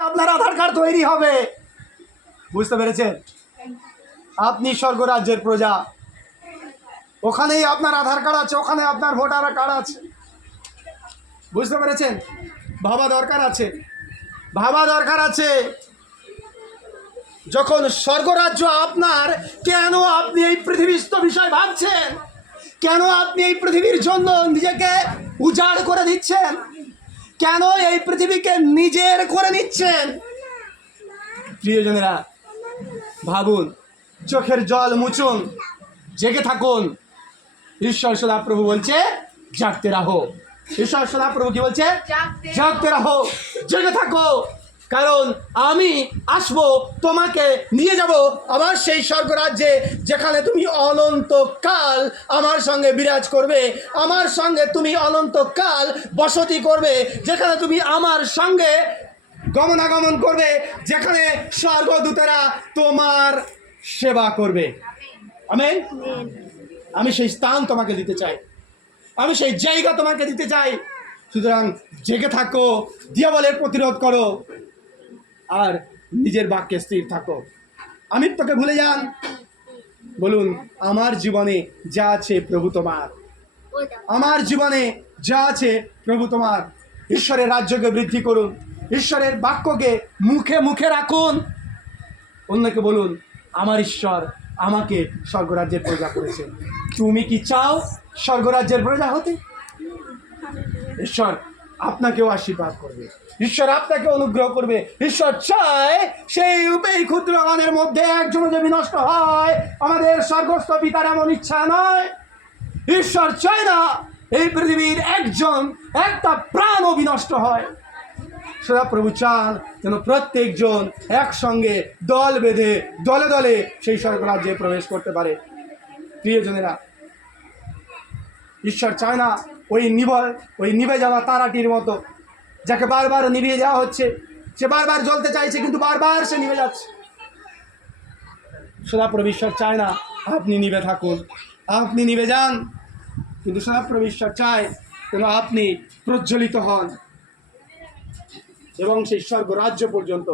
আপনার আধার কার্ড তৈরি হবে। বুঝতে পেরেছেন? আপনি স্বর্গরাজ্যের প্রজা, ওখানেই আপনার আধার কার্ড আছে, ওখানে আপনার ভোটার কার্ড আছে। বুঝতে পেরেছেন? ভাবা দরকার আছে, ভাবা দরকার আছে। যখন স্বর্গরাজ্য আপনার, কেন আপনি এই পৃথিবীস্থ বিষয় ভাবছেন? কেন আপনি এই পৃথিবীর জন্য নিজেকে উজাড় করে দিচ্ছেন? কেন এই পৃথিবীকে নিজের করে নিচ্ছেন? প্রিয়জনেরা, ভাবুন, চোখের জল মুছুন, জেগে থাকুন। ঈশ্বর সদাপ্রভু বলছে জাগতে রাহো। ঈশ্বর সদাপ্রভু কি বলছে? জাগতে রাহো, জেগে থাকো, কারণ আমি আসবো, তোমাকে নিয়ে যাব আমার সেই স্বর্গরাজ্যে, যেখানে তুমি অনন্তকাল আমার সঙ্গে বিরাজ করবে, আমার সঙ্গে তুমি অনন্তকাল বসতি করবে, যেখানে তুমি আমার সঙ্গে গমনাগমন করবে, যেখানে স্বর্গদূতেরা তোমার সেবা করবে। আমেন। আমি সেই স্থান তোমাকে দিতে চাই, আমি সেই জায়গা তোমাকে দিতে চাই। সুতরাং জেগে থাকো, দিয়াবলের প্রতিরোধ করো, আর নিজের বাক্যে স্থির থাকো। আমিত্বকে ভুলে যান, বলুন আমার জীবনে যা আছে প্রভু তোমার, আমার জীবনে যা আছে প্রভু তোমার। ঈশ্বরের রাজ্যকে বৃদ্ধি করুন, ঈশ্বরের বাক্যকে মুখে মুখে রাখুন। অন্যকে বলুন আমার ঈশ্বর আমাকে স্বর্গরাজ্যের প্রজা করেছে। তুমি কি চাও স্বর্গরাজ্যের প্রজা হতে? ঈশ্বর আপনাকেও আশীর্বাদ করবে, ঈশ্বর আপনাকে অনুগ্রহ করবে। ঈশ্বর চায় সেই এই ক্ষুদ্র আমাদের মধ্যে একজন যে বিনষ্ট হয়, আমাদের স্বর্গস্থ পিতার এমন ইচ্ছা নয়। ঈশ্বর চায় না এই পৃথিবীর একটা প্রাণও বিনষ্ট হয়। সদাপ্রভু চান যেন প্রত্যেকজন একসঙ্গে দল বেঁধে দলে দলে সেই স্বর্গরাজ্যে প্রবেশ করতে পারে। প্রিয়জনেরা, ঈশ্বর চায় না ওই নিভে যাওয়া তারাটির মতো, যাকে বারবার নিভিয়ে দেওয়া হচ্ছে, সে বারবার জ্বলতে চাইছে কিন্তু বারবার সে নিভে যাচ্ছে। সদাপ্রভু ঈশ্বর চায় না আপনি নিভে থাকুন, আপনি নিভে যান, কিন্তু সদাপ্রভু ঈশ্বর চায় যেন আপনি প্রজ্বলিত হন এবং সেই স্বর্গরাজ্য পর্যন্ত